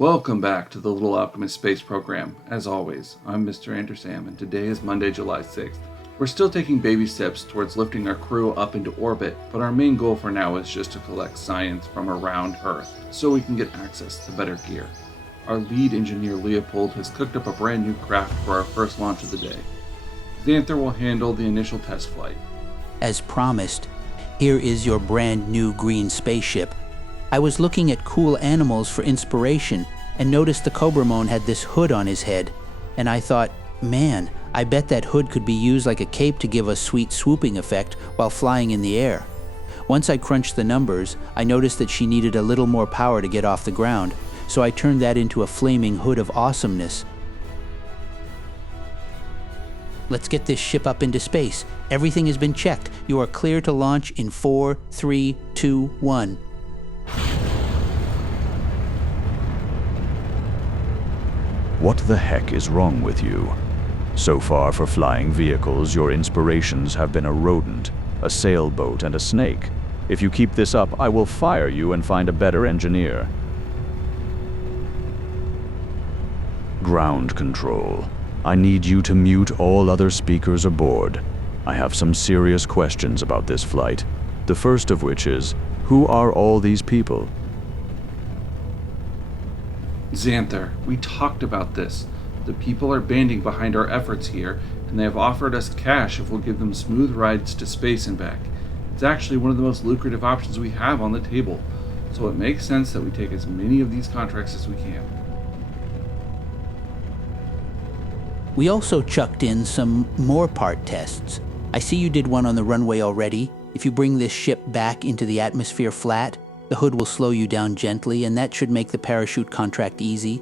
Welcome back to the Little Alchemist space program. As always, I'm Mr. Andersam, and today is Monday, July 6th. We're still taking baby steps towards lifting our crew up into orbit, but our main goal for now is just to collect science from around Earth so we can get access to better gear. Our lead engineer Leopold has cooked up a brand new craft for our first launch of the day. Xanthar will handle the initial test flight. As promised, here is your brand new green spaceship. I was looking at cool animals for inspiration and noticed the Cobramon had this hood on his head, and I thought, man, I bet that hood could be used like a cape to give a sweet swooping effect while flying in the air. Once I crunched the numbers, I noticed that she needed a little more power to get off the ground, so I turned that into a flaming hood of awesomeness. Let's get this ship up into space. Everything has been checked. You are clear to launch in 4, 3, 2, 1. What the heck is wrong with you? So far for flying vehicles, your inspirations have been a rodent, a sailboat, and a snake. If you keep this up, I will fire you and find a better engineer. Ground control. I need you to mute all other speakers aboard. I have some serious questions about this flight. The first of which is, who are all these people? Xanthar, we talked about this. The people are banding behind our efforts here, and they have offered us cash if we'll give them smooth rides to space and back. It's actually one of the most lucrative options we have on the table, so it makes sense that we take as many of these contracts as we can. We also chucked in some more part tests. I see you did one on the runway already. If you bring this ship back into the atmosphere flat, the hood will slow you down gently, and that should make the parachute contract easy.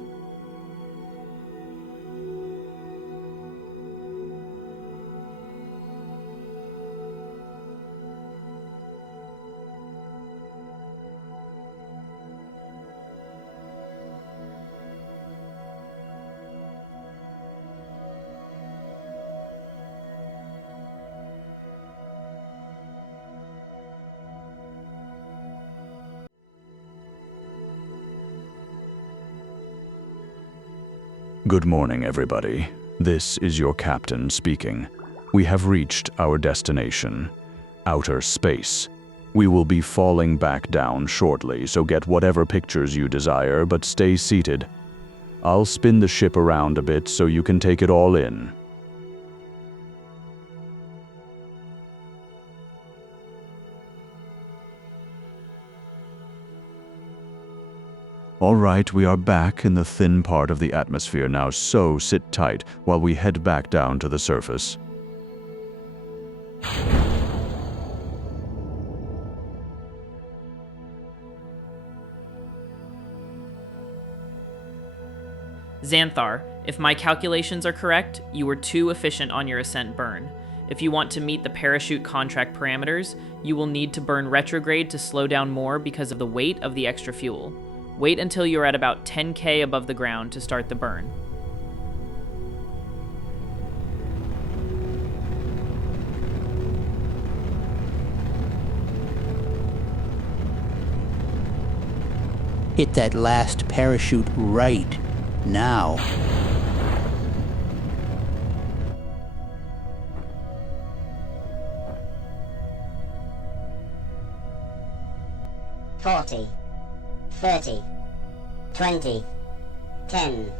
Good morning, everybody. This is your captain speaking. We have reached our destination, outer space. We will be falling back down shortly, so get whatever pictures you desire, but stay seated. I'll spin the ship around a bit so you can take it all in. All right, we are back in the thin part of the atmosphere now, so sit tight while we head back down to the surface. Xanthar, if my calculations are correct, you were too efficient on your ascent burn. If you want to meet the parachute contract parameters, you will need to burn retrograde to slow down more because of the weight of the extra fuel. Wait until you're at about 10K above the ground to start the burn. Hit that last parachute right now. $40, $30, $20, $10.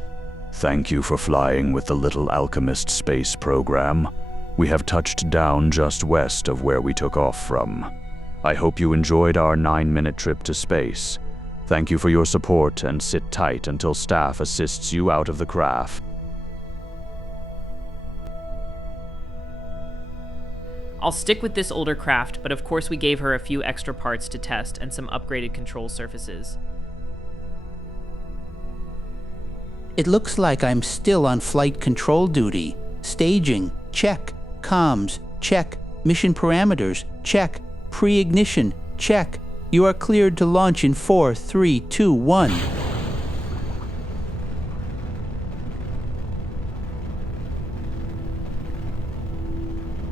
Thank you for flying with the Little Alchemist space program. We have touched down just west of where we took off from. I hope you enjoyed our 9-minute trip to space. Thank you for your support, and sit tight until staff assists you out of the craft. I'll stick with this older craft, but of course we gave her a few extra parts to test and some upgraded control surfaces. It looks like I'm still on flight control duty. Staging, check. Comms, check. Mission parameters, check. Pre-ignition, check. You are cleared to launch in 4, 3, 2, 1.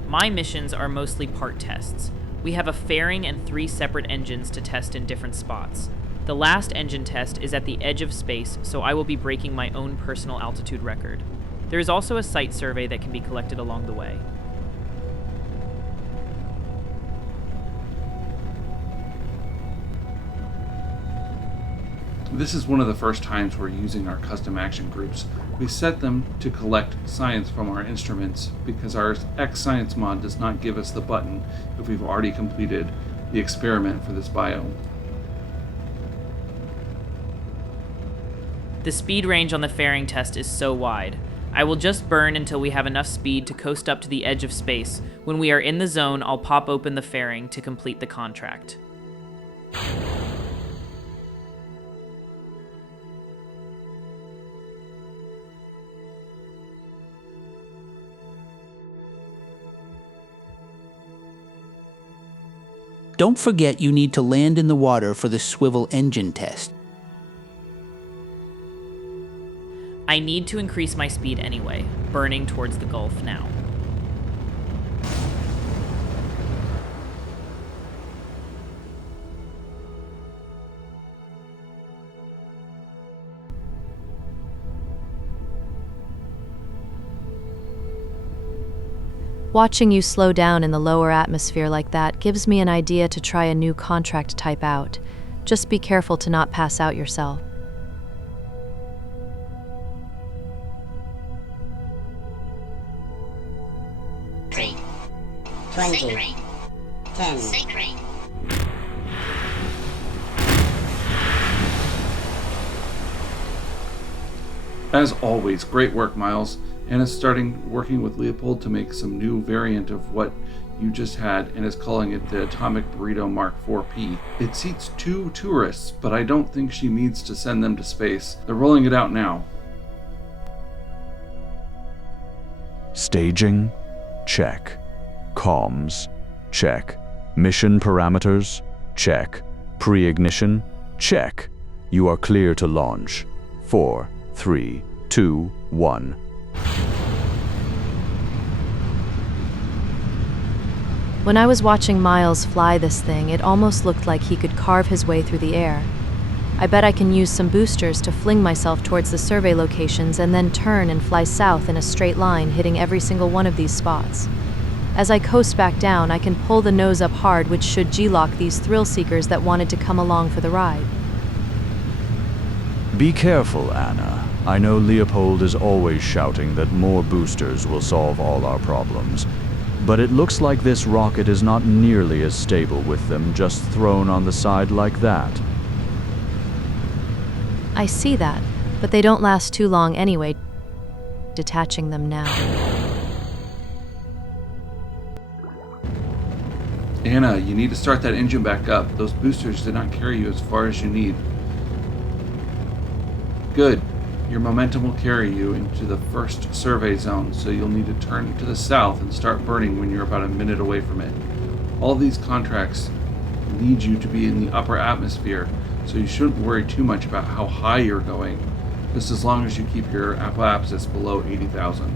My missions are mostly part tests. We have a fairing and 3 separate engines to test in different spots. The last engine test is at the edge of space, so I will be breaking my own personal altitude record. There is also a site survey that can be collected along the way. This is one of the first times we're using our custom action groups. We set them to collect science from our instruments because our X Science mod does not give us the button if we've already completed the experiment for this biome. The speed range on the fairing test is so wide. I will just burn until we have enough speed to coast up to the edge of space. When we are in the zone, I'll pop open the fairing to complete the contract. Don't forget you need to land in the water for the swivel engine test. I need to increase my speed anyway, burning towards the Gulf now. Watching you slow down in the lower atmosphere like that gives me an idea to try a new contract type out. Just be careful to not pass out yourself. Three, 20, 10. As always, great work, Miles. Anna's starting working with Leopold to make some new variant of what you just had and is calling it the Atomic Burrito Mark 4P. It seats 2 tourists, but I don't think she needs to send them to space. They're rolling it out now. Staging? Check. Comms? Check. Mission parameters? Check. Pre-ignition? Check. You are clear to launch. 4, 3, 2, 1. When I was watching Miles fly this thing, it almost looked like he could carve his way through the air. I bet I can use some boosters to fling myself towards the survey locations and then turn and fly south in a straight line, hitting every single one of these spots. As I coast back down, I can pull the nose up hard, which should G-lock these thrill seekers that wanted to come along for the ride. Be careful, Anna. I know Leopold is always shouting that more boosters will solve all our problems. But it looks like this rocket is not nearly as stable with them just thrown on the side like that. I see that, but they don't last too long anyway. Detaching them now. Anna, you need to start that engine back up. Those boosters did not carry you as far as you need. Good. Your momentum will carry you into the first survey zone, so you'll need to turn to the south and start burning when you're about a minute away from it. All these contracts need you to be in the upper atmosphere, so you shouldn't worry too much about how high you're going, just as long as you keep your apoapsis below 80,000.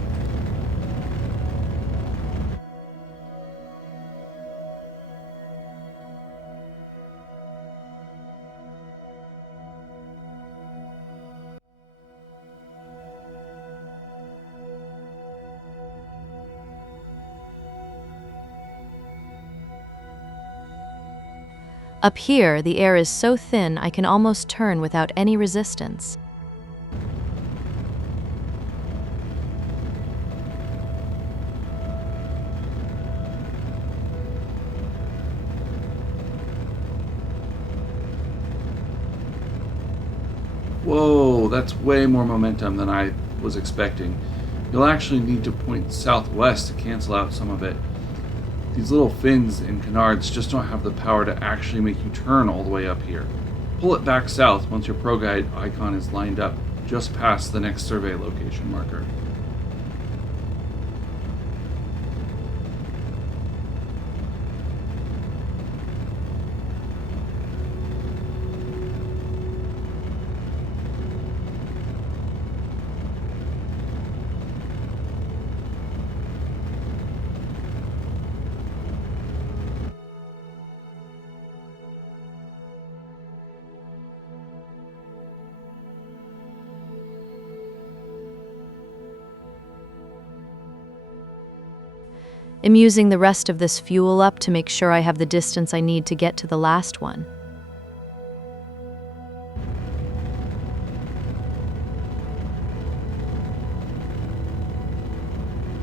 Up here, the air is so thin I can almost turn without any resistance. Whoa, that's way more momentum than I was expecting. You'll actually need to point southwest to cancel out some of it. These little fins and canards just don't have the power to actually make you turn all the way up here. Pull it back south once your ProGuide icon is lined up just past the next survey location marker. I'm using the rest of this fuel up to make sure I have the distance I need to get to the last one.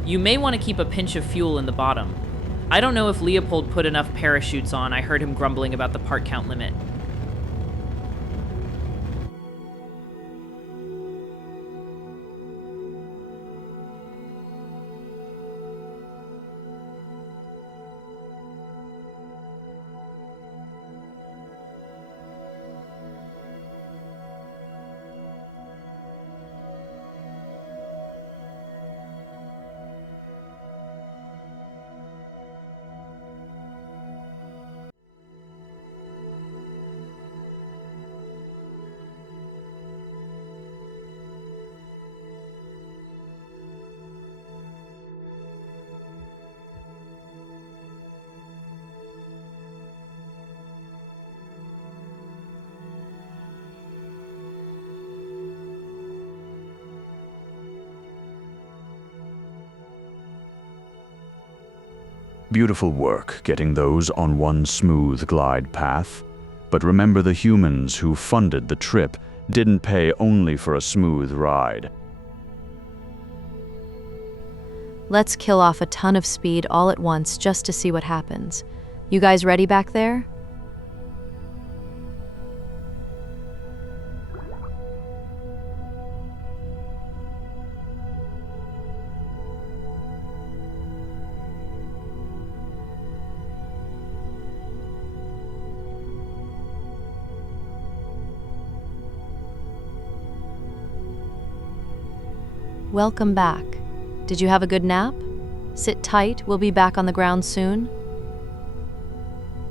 You may want to keep a pinch of fuel in the bottom. I don't know if Leopold put enough parachutes on. I heard him grumbling about the part count limit. Beautiful work getting those on one smooth glide path. But remember, the humans who funded the trip didn't pay only for a smooth ride. Let's kill off a ton of speed all at once just to see what happens. You guys ready back there? Welcome back. Did you have a good nap? Sit tight, we'll be back on the ground soon.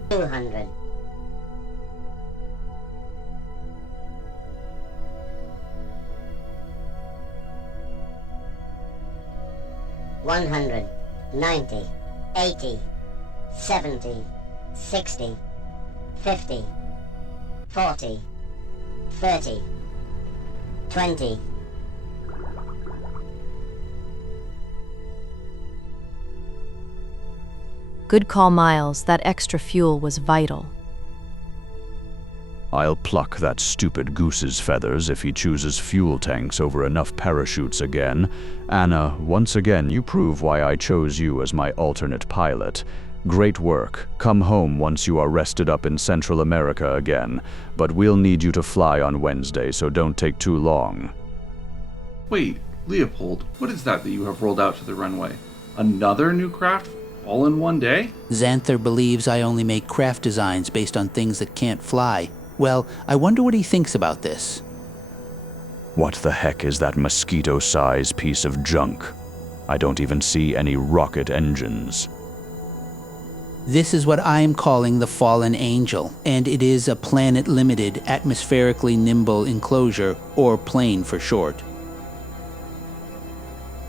200. 100, 90, 80, 70, 60, 50, 40, 30, 20. Good call, Miles. That extra fuel was vital. I'll pluck that stupid goose's feathers if he chooses fuel tanks over enough parachutes again. Anna, once again, you prove why I chose you as my alternate pilot. Great work. Come home once you are rested up in Central America again. But we'll need you to fly on Wednesday, so don't take too long. Wait, Leopold, what is that you have rolled out to the runway? Another new craft? All in one day? Xanthar believes I only make craft designs based on things that can't fly. Well, I wonder what he thinks about this. What the heck is that mosquito-sized piece of junk? I don't even see any rocket engines. This is what I am calling the Fallen Angel, and it is a planet-limited, atmospherically nimble enclosure, or plane for short.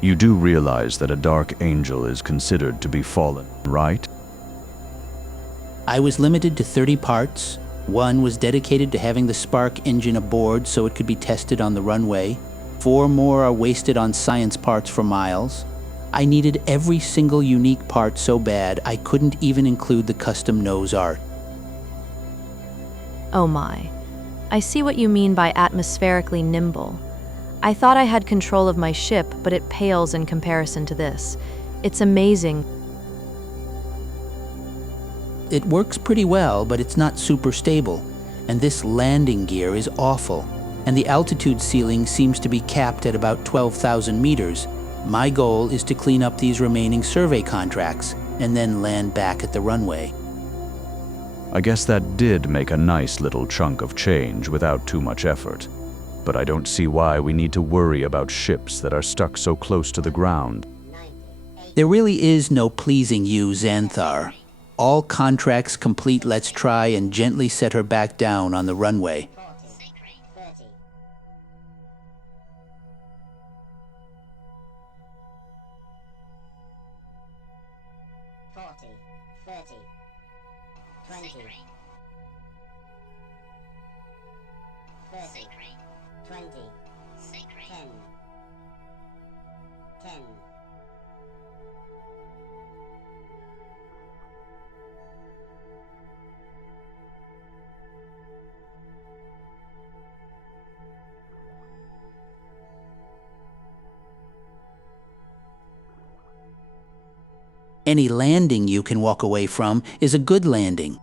You do realize that a dark angel is considered to be fallen, right? I was limited to 30 parts. One was dedicated to having the spark engine aboard so it could be tested on the runway. 4 more are wasted on science parts for Miles. I needed every single unique part so bad I couldn't even include the custom nose art. Oh my. I see what you mean by atmospherically nimble. I thought I had control of my ship, but it pales in comparison to this. It's amazing. It works pretty well, but it's not super stable. And this landing gear is awful. And the altitude ceiling seems to be capped at about 12,000 meters. My goal is to clean up these remaining survey contracts and then land back at the runway. I guess that did make a nice little chunk of change without too much effort. But I don't see why we need to worry about ships that are stuck so close to the ground. There really is no pleasing you, Xanthar. All contracts complete, let's try and gently set her back down on the runway. 30, 40, 30, 20, 30, 20, 10, 10, Any landing you can walk away from is a good landing.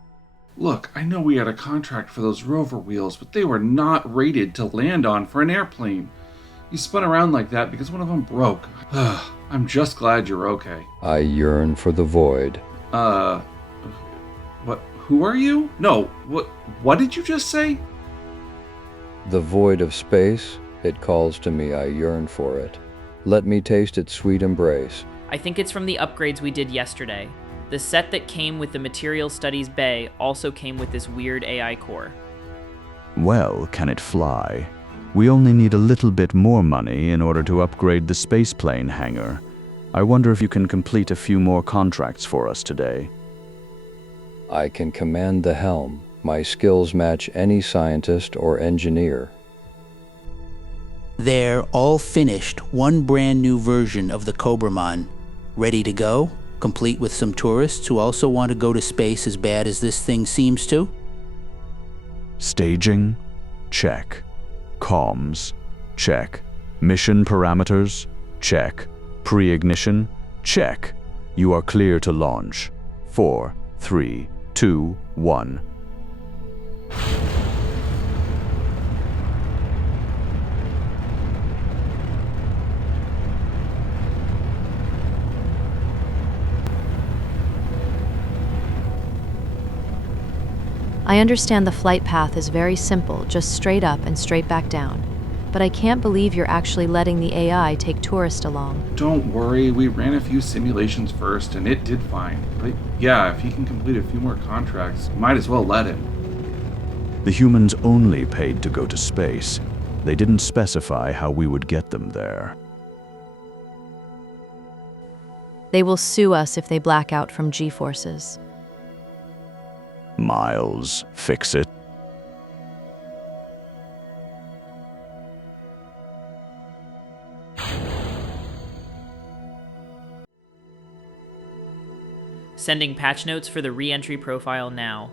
Look, I know we had a contract for those rover wheels, but they were not rated to land on for an airplane. You spun around like that because one of them broke. I'm just glad you're okay. I yearn for the void. What? Who are you? No, what did you just say? The void of space, it calls to me, I yearn for it. Let me taste its sweet embrace. I think it's from the upgrades we did yesterday. The set that came with the Material Studies Bay also came with this weird AI core. Well, can it fly? We only need a little bit more money in order to upgrade the spaceplane hangar. I wonder if you can complete a few more contracts for us today. I can command the helm. My skills match any scientist or engineer. There, all finished, one brand new version of the Cobramon. Ready to go? Complete with some tourists who also want to go to space as bad as this thing seems to? Staging? Check. Comms? Check. Mission parameters? Check. Pre-ignition? Check. You are clear to launch. 4, 3, 2, 1. I understand the flight path is very simple, just straight up and straight back down. But I can't believe you're actually letting the AI take tourists along. Don't worry, we ran a few simulations first and it did fine. But yeah, if he can complete a few more contracts, might as well let him. The humans only paid to go to space. They didn't specify how we would get them there. They will sue us if they black out from G-forces. Miles, fix it. Sending patch notes for the re-entry profile now.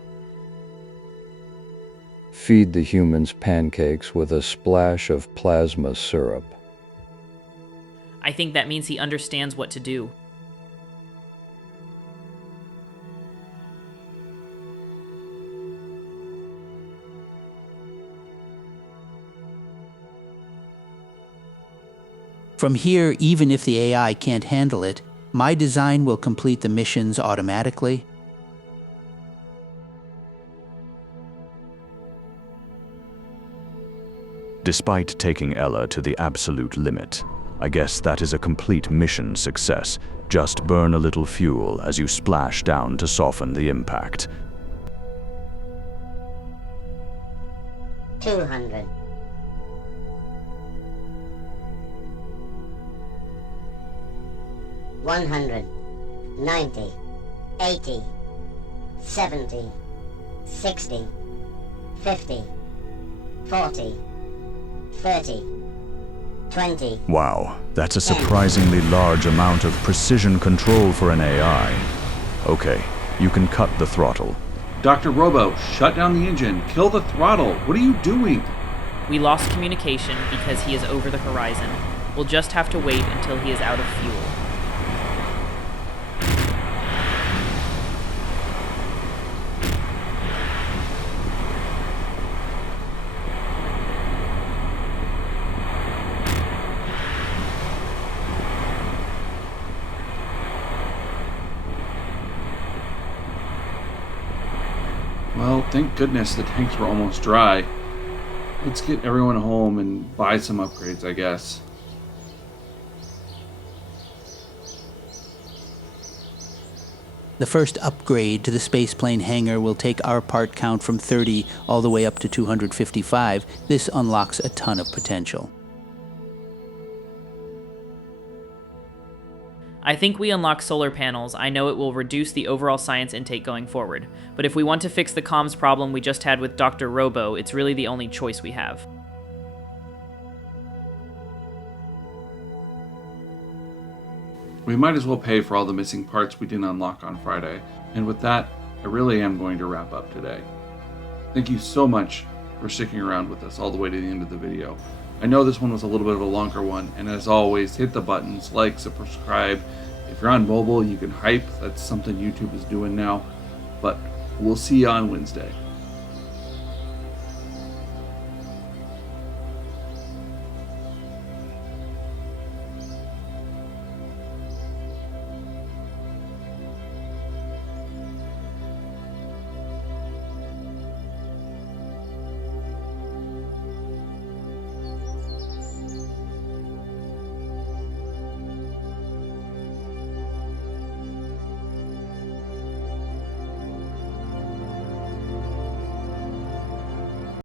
Feed the humans pancakes with a splash of plasma syrup. I think that means he understands what to do. From here, even if the AI can't handle it, my design will complete the missions automatically. Despite taking Ella to the absolute limit, I guess that is a complete mission success. Just burn a little fuel as you splash down to soften the impact. 200. 100, 90, 80, 70, 60, 50, 40, 30, 20. Wow, that's a surprisingly large amount of precision control for an AI. Okay, you can cut the throttle. Dr. Robo, shut down the engine. Kill the throttle. What are you doing? We lost communication because he is over the horizon. We'll just have to wait until he is out of fuel. Well, thank goodness the tanks were almost dry. Let's get everyone home and buy some upgrades, I guess. The first upgrade to the spaceplane hangar will take our part count from 30 all the way up to 255. This unlocks a ton of potential. I think we unlock solar panels. I know it will reduce the overall science intake going forward. But if we want to fix the comms problem we just had with Dr. Robo, it's really the only choice we have. We might as well pay for all the missing parts we didn't unlock on Friday. And with that, I really am going to wrap up today. Thank you so much for sticking around with us all the way to the end of the video. I know this one was a little bit of a longer one, and as always, hit the buttons, like, subscribe, If you're on mobile, you can hype. That's something YouTube is doing now. But we'll see you on Wednesday.